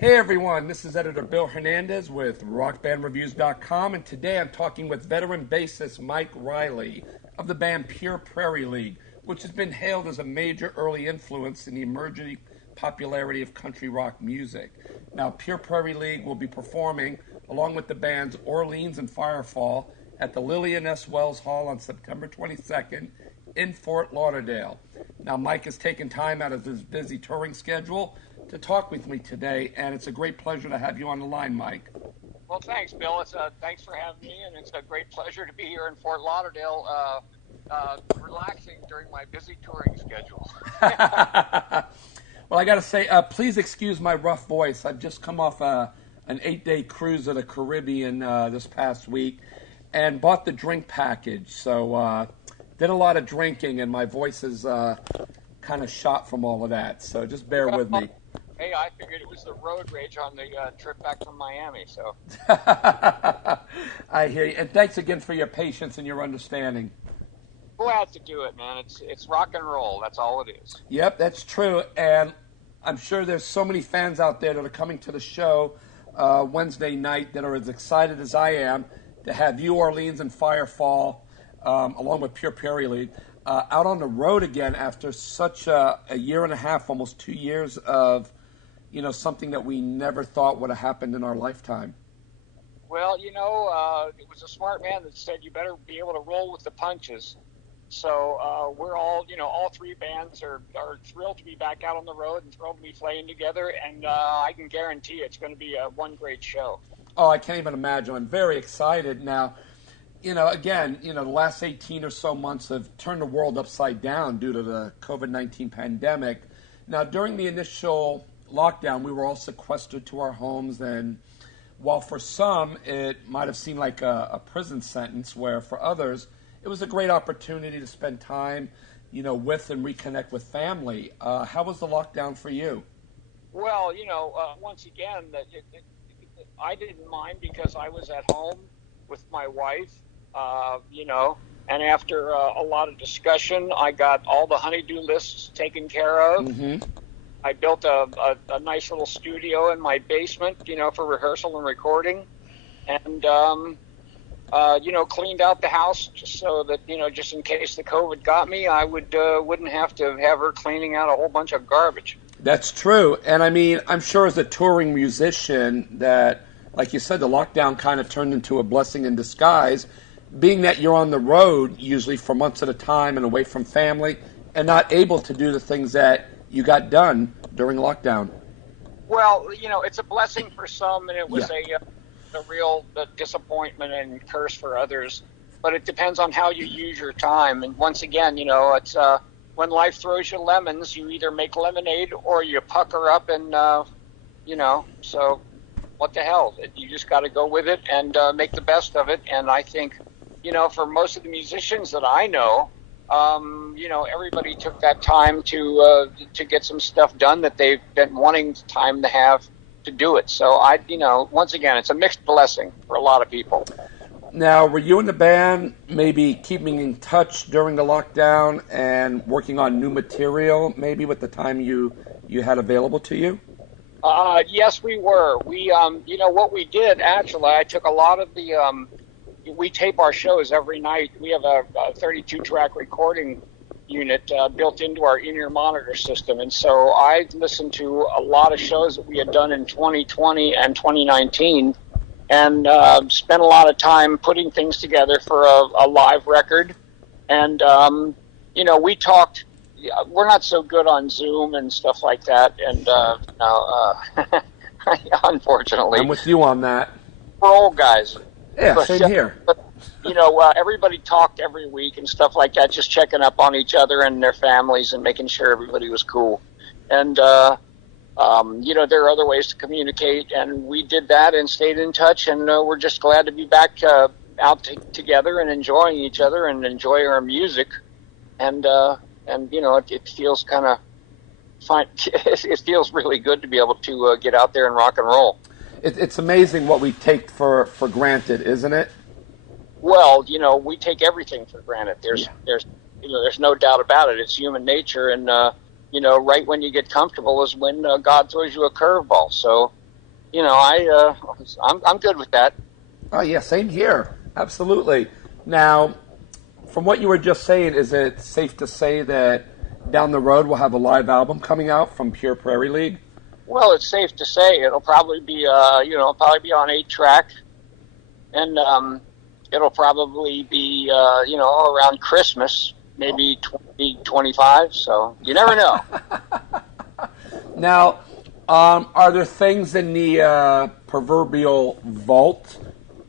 Hey everyone, this is editor Bill Hernandez with rockbandreviews.com, and today I'm talking with veteran bassist Mark Reilly of the band Pure Prairie League, which has been hailed as a major early influence in the emerging popularity of country rock music. Now, Pure Prairie League will be performing along with the bands Orleans and Firefall at the Lillian S. Wells Hall on September 22nd in Fort Lauderdale. Now, Mike has taken time out of his busy touring schedule to talk with me today, and it's a great pleasure to have you on the line, Mike. Well, thanks, Bill. Thanks for having me, and it's a great pleasure to be here in Fort Lauderdale, relaxing during my busy touring schedule. Well, I got to say, please excuse my rough voice. I've just come off an 8-day cruise to the Caribbean this past week and bought the drink package, so did a lot of drinking, and my voice is kind of shot from all of that, so just bear with me. Hey, I figured it was the road rage on the trip back from Miami, so. I hear you, and thanks again for your patience and your understanding. Glad to do it, man. It's rock and roll. That's all it is. Yep, that's true, and I'm sure there's so many fans out there that are coming to the show Wednesday night that are as excited as I am to have you, Orleans, and Firefall, along with Pure Prairie League, out on the road again after such a year and a half, almost 2 years of, something that we never thought would have happened in our lifetime. Well, it was a smart man that said you better be able to roll with the punches. So we're all three bands are thrilled to be back out on the road and thrilled to be playing together, and I can guarantee it's going to be one great show. Oh, I can't even imagine. I'm very excited now. Again, the last 18 or so months have turned the world upside down due to the COVID-19 pandemic. Now, during the initial lockdown, we were all sequestered to our homes, and while for some it might have seemed like a prison sentence, where for others it was a great opportunity to spend time, with and reconnect with family. How was the lockdown for you? Well, once again, I didn't mind because I was at home with my wife, and after a lot of discussion, I got all the honey-do lists taken care of. Mm-hmm. I built a nice little studio in my basement, for rehearsal and recording, and, cleaned out the house just so that, just in case the COVID got me, I wouldn't have to have her cleaning out a whole bunch of garbage. That's true. And I mean, I'm sure as a touring musician that, like you said, the lockdown kind of turned into a blessing in disguise, being that you're on the road usually for months at a time and away from family and not able to do the things that you got done during lockdown. Well, it's a blessing for some, and it was a real disappointment and curse for others. But it depends on how you use your time. And once again, it's when life throws you lemons, you either make lemonade or you pucker up and, so what the hell? You just got to go with it and make the best of it. And I think, for most of the musicians that I know, everybody took that time to get some stuff done that they've been wanting time to have to do it. So once again, it's a mixed blessing for a lot of people. Now, were you and the band maybe keeping in touch during the lockdown and working on new material, maybe with the time you had available to you? Yes, we were. We, what we did, actually, I took a lot of the, we tape our shows every night. We have a 32-track recording unit built into our in-ear monitor system. And so I listened to a lot of shows that we had done in 2020 and 2019 and spent a lot of time putting things together for a live record. And, we talked. We're not so good on Zoom and stuff like that. And, unfortunately. I'm with you on that. We're old guys. Yeah, same here. But, everybody talked every week and stuff like that, just checking up on each other and their families and making sure everybody was cool. And, there are other ways to communicate, and we did that and stayed in touch, and we're just glad to be back out together and enjoying each other and enjoy our music. And it feels kind of fine. It feels really good to be able to get out there and rock and roll. It's amazing what we take for granted, isn't it? Well, we take everything for granted. There's no doubt about it. It's human nature, and right when you get comfortable is when God throws you a curveball. So I'm good with that. Oh, yeah, same here. Absolutely. Now, from what you were just saying, is it safe to say that down the road we'll have a live album coming out from Pure Prairie League? Well, it's safe to say it'll probably be probably be on 8 track, and it'll probably be around Christmas, maybe 2025. So you never know. Now, are there things in the proverbial vault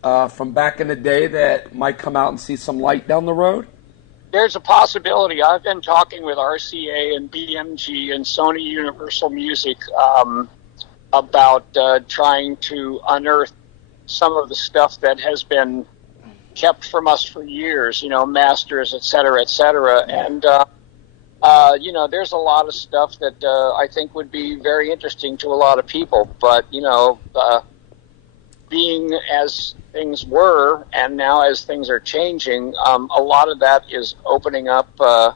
from back in the day that might come out and see some light down the road? There's a possibility. I've been talking with RCA and BMG and Sony Universal Music about trying to unearth some of the stuff that has been kept from us for years, masters, et cetera, et cetera. And, there's a lot of stuff that I think would be very interesting to a lot of people. But, being as things were and now as things are changing, a lot of that is opening up. Plus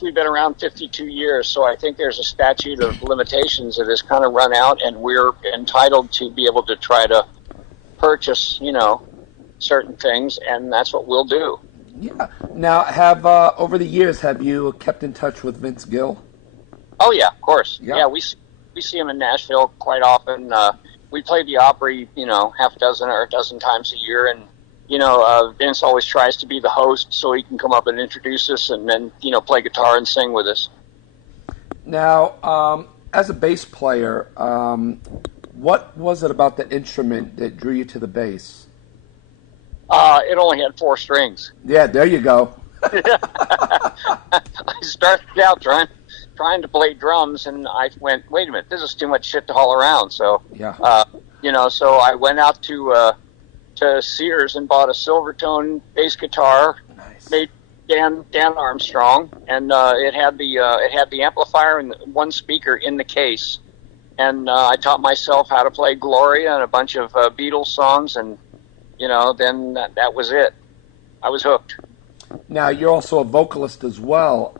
we've been around 52 years, so I think there's a statute of limitations that has kind of run out, and we're entitled to be able to try to purchase, certain things, and that's what we'll do. Yeah. Now, over the years, have you kept in touch with Vince Gill? Oh yeah, of course. Yeah, yeah we see him in Nashville quite often. We play the Opry, half a dozen or a dozen times a year, and Vince always tries to be the host so he can come up and introduce us and then, play guitar and sing with us. Now, as a bass player, what was it about the instrument that drew you to the bass? It only had 4 strings. Yeah, there you go. I started out trying to play drums, and I went, wait a minute, this is too much shit to haul around. So, yeah. So I went out to Sears and bought a Silvertone bass guitar, Nice. made Dan Armstrong, and it had the amplifier and one speaker in the case. And I taught myself how to play Gloria and a bunch of Beatles songs, and then that was it. I was hooked. Now, you're also a vocalist as well.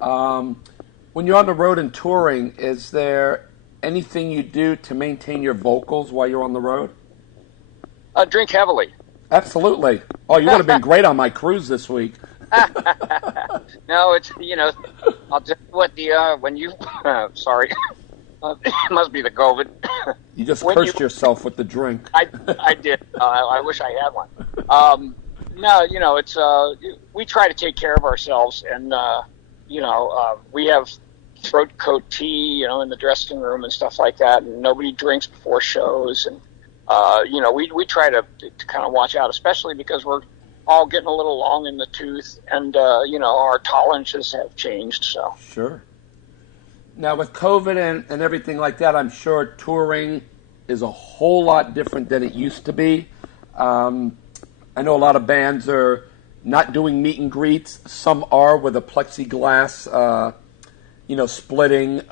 When you're on the road and touring, is there anything you do to maintain your vocals while you're on the road? Drink heavily. Absolutely. Oh, you would have been great on my cruise this week. No, it's, I'll tell you what, when you, sorry, it must be the COVID. You just cursed yourself with the drink. I did. I wish I had one. No, it's, we try to take care of ourselves, and, we have throat coat tea, in the dressing room and stuff like that, and nobody drinks before shows, and, we try to kind of watch out, especially because we're all getting a little long in the tooth, and, our tolerances have changed, so. Sure. Now, with COVID and everything like that, I'm sure touring is a whole lot different than it used to be. I know a lot of bands are not doing meet and greets. Some are with a plexiglass, splitting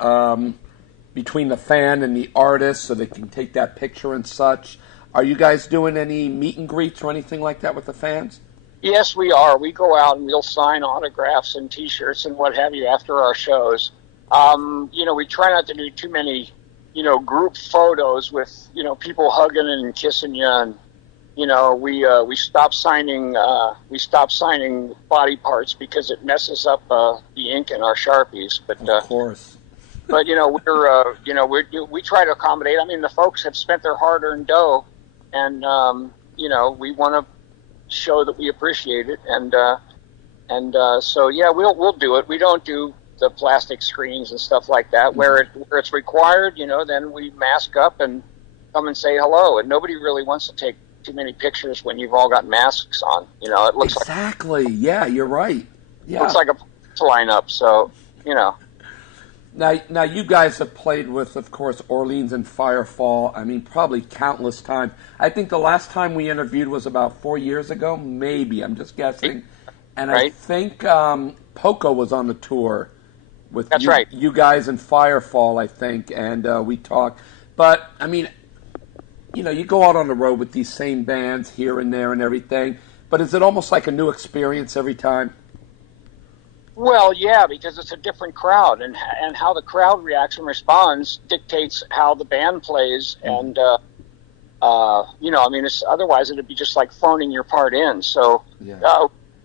between the fan and the artist so they can take that picture and such. Are you guys doing any meet and greets or anything like that with the fans? Yes, we are. We go out and we'll sign autographs and T-shirts and what have you after our shows. We try not to do too many, group photos with, people hugging and kissing you, and we stopped signing body parts because it messes up the ink in our Sharpies. But of course. But we try to accommodate. I mean, the folks have spent their hard-earned dough, and we want to show that we appreciate it, and so yeah, we'll do it. We don't do the plastic screens and stuff like that. Where it's required, then we mask up and come and say hello. And nobody really wants to take too many pictures when you've all got masks on. It looks exactly. Yeah, you're right. Yeah, looks like a lineup. So Now you guys have played with, of course, Orleans and Firefall. I mean, probably countless times. I think the last time we interviewed was about 4 years ago, maybe. I'm just guessing. And right. I think Poco was on the tour with That's right. you guys and Firefall, I think, and we talked. But, I mean, you go out on the road with these same bands here and there and everything, but is it almost like a new experience every time? Well, yeah, because it's a different crowd, and how the crowd reacts and responds dictates how the band plays, and I mean, otherwise it'd be just like phoning your part in. So,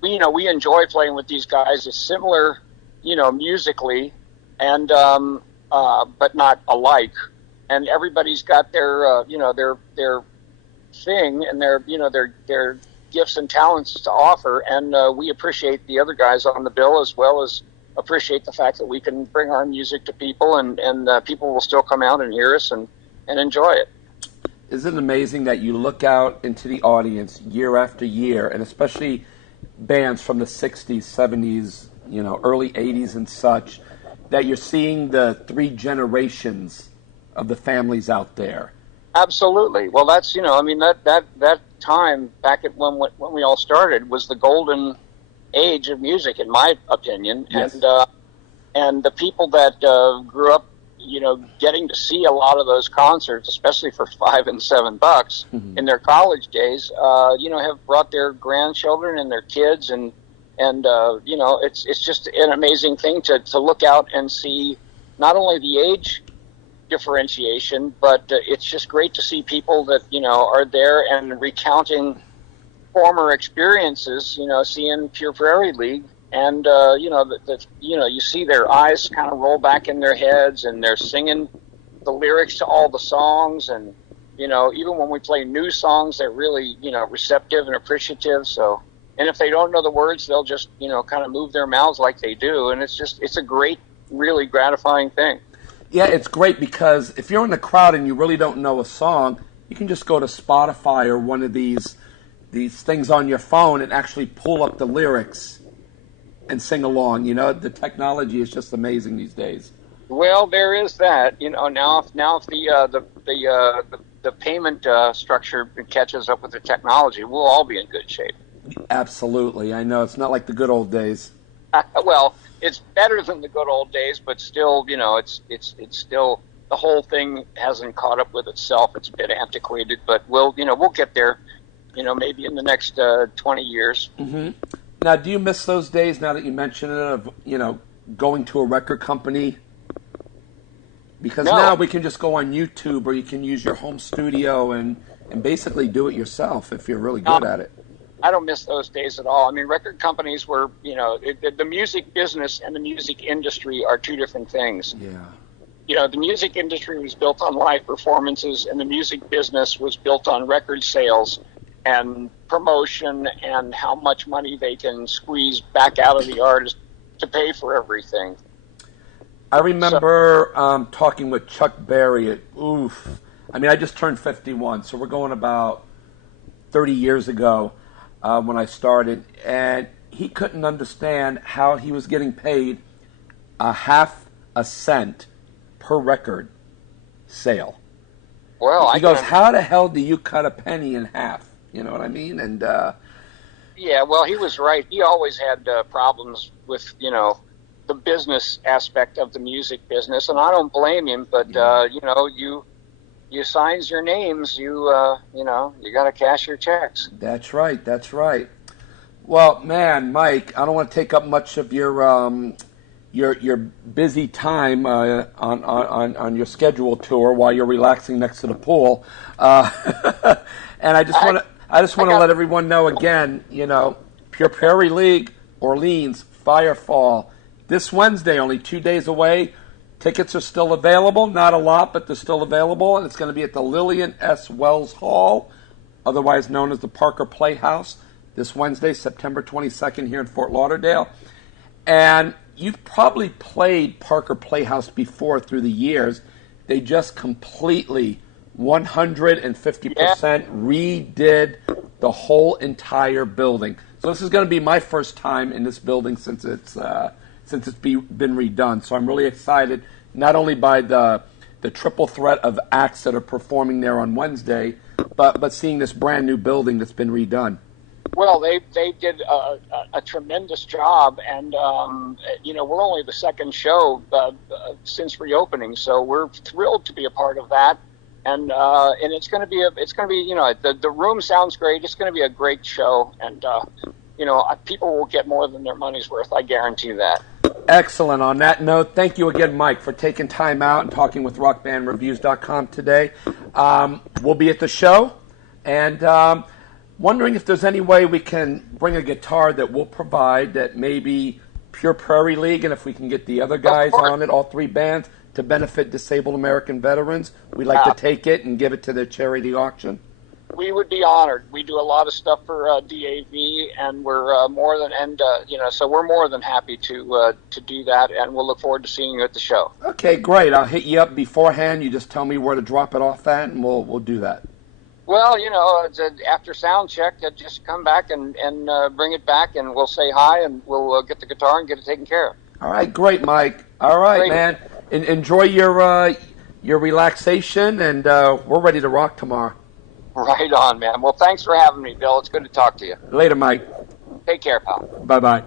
we enjoy playing with these guys. It's similar, musically, and but not alike. And everybody's got their their thing and their gifts and talents to offer, and we appreciate the other guys on the bill as well as appreciate the fact that we can bring our music to people, and people will still come out and hear us and enjoy it. Isn't it amazing that you look out into the audience year after year, and especially bands from the 60s, 70s, early 80s and such, that you're seeing the three generations of the families out there? Absolutely. Well, that's, that time back at when we all started was the golden age of music, in my opinion. Yes. And the people that grew up, getting to see a lot of those concerts, especially for $5 and $7 in their college days, have brought their grandchildren and their kids, and it's just an amazing thing to look out and see not only the age differentiation, but it's just great to see people that are there and recounting former experiences. Seeing Pure Prairie League, and you see their eyes kind of roll back in their heads, and they're singing the lyrics to all the songs, and even when we play new songs, they're really receptive and appreciative. So, and if they don't know the words, they'll just kind of move their mouths like they do, and it's a great, really gratifying thing. Yeah, it's great because if you're in the crowd and you really don't know a song, you can just go to Spotify or one of these things on your phone and actually pull up the lyrics and sing along. The technology is just amazing these days. Well, there is that. Now if the payment structure catches up with the technology, we'll all be in good shape. Absolutely, I know it's not like the good old days. Well, it's better than the good old days, but still, it's still, the whole thing hasn't caught up with itself. It's a bit antiquated, but we'll get there, maybe in the next 20 years. Mm-hmm. Now, do you miss those days, now that you mention it, of, going to a record company? Because now we can just go on YouTube, or you can use your home studio and basically do it yourself if you're really good at it. I don't miss those days at all. I mean, record companies were, the music business and the music industry are two different things. Yeah. The music industry was built on live performances, and the music business was built on record sales and promotion and how much money they can squeeze back out of the artist to pay for everything. I remember talking with Chuck Berry I just turned 51, so we're going about 30 years ago. When I started, and he couldn't understand how he was getting paid a half a cent per record sale. Well, he goes, how the hell do you cut a penny in half? You know what I mean? And yeah, well, he was right. He always had problems with the business aspect of the music business, and I don't blame him. But you signs your names, you got to cash your checks. That's right. Well, man, Mike, I don't want to take up much of your busy time on your scheduled tour while you're relaxing next to the pool. And I just want to let everyone know again, Pure Prairie League, Orleans, Firefall, this Wednesday, only 2 days away. Tickets are still available, not a lot, but they're still available, and it's going to be at the Lillian S. Wells Hall, otherwise known as the Parker Playhouse, this Wednesday, September 22nd, here in Fort Lauderdale. And you've probably played Parker Playhouse before through the years. They just completely 150% redid the whole entire building. So this is going to be my first time in this building since it's been redone. So I'm really excited, not only by the triple threat of acts that are performing there on Wednesday, but seeing this brand new building that's been redone. Well, they did a tremendous job, and we're only the second show since reopening, so we're thrilled to be a part of that. And it's going to be the room sounds great. It's going to be a great show, and people will get more than their money's worth. I guarantee that. Excellent. On that note, thank you again, Mike, for taking time out and talking with rockbandreviews.com today. We'll be at the show, and wondering if there's any way we can bring a guitar that we'll provide that maybe Pure Prairie League, and if we can get the other guys on it, all three bands, to benefit disabled American veterans, we'd like to take it and give it to the charity auction. We would be honored. We do a lot of stuff for DAV, and we're more than so we're more than happy to do that, and we'll look forward to seeing you at the show. Okay, great. I'll hit you up beforehand. You just tell me where to drop it off at, and we'll do that. Well, after sound check, just come back and bring it back, and we'll say hi, and we'll get the guitar and get it taken care of. All right, great, Mike. All right, great. Man. Enjoy your relaxation, and we're ready to rock tomorrow. Right on, man. Well, thanks for having me, Bill. It's good to talk to you. Later, Mike. Take care, pal. Bye-bye.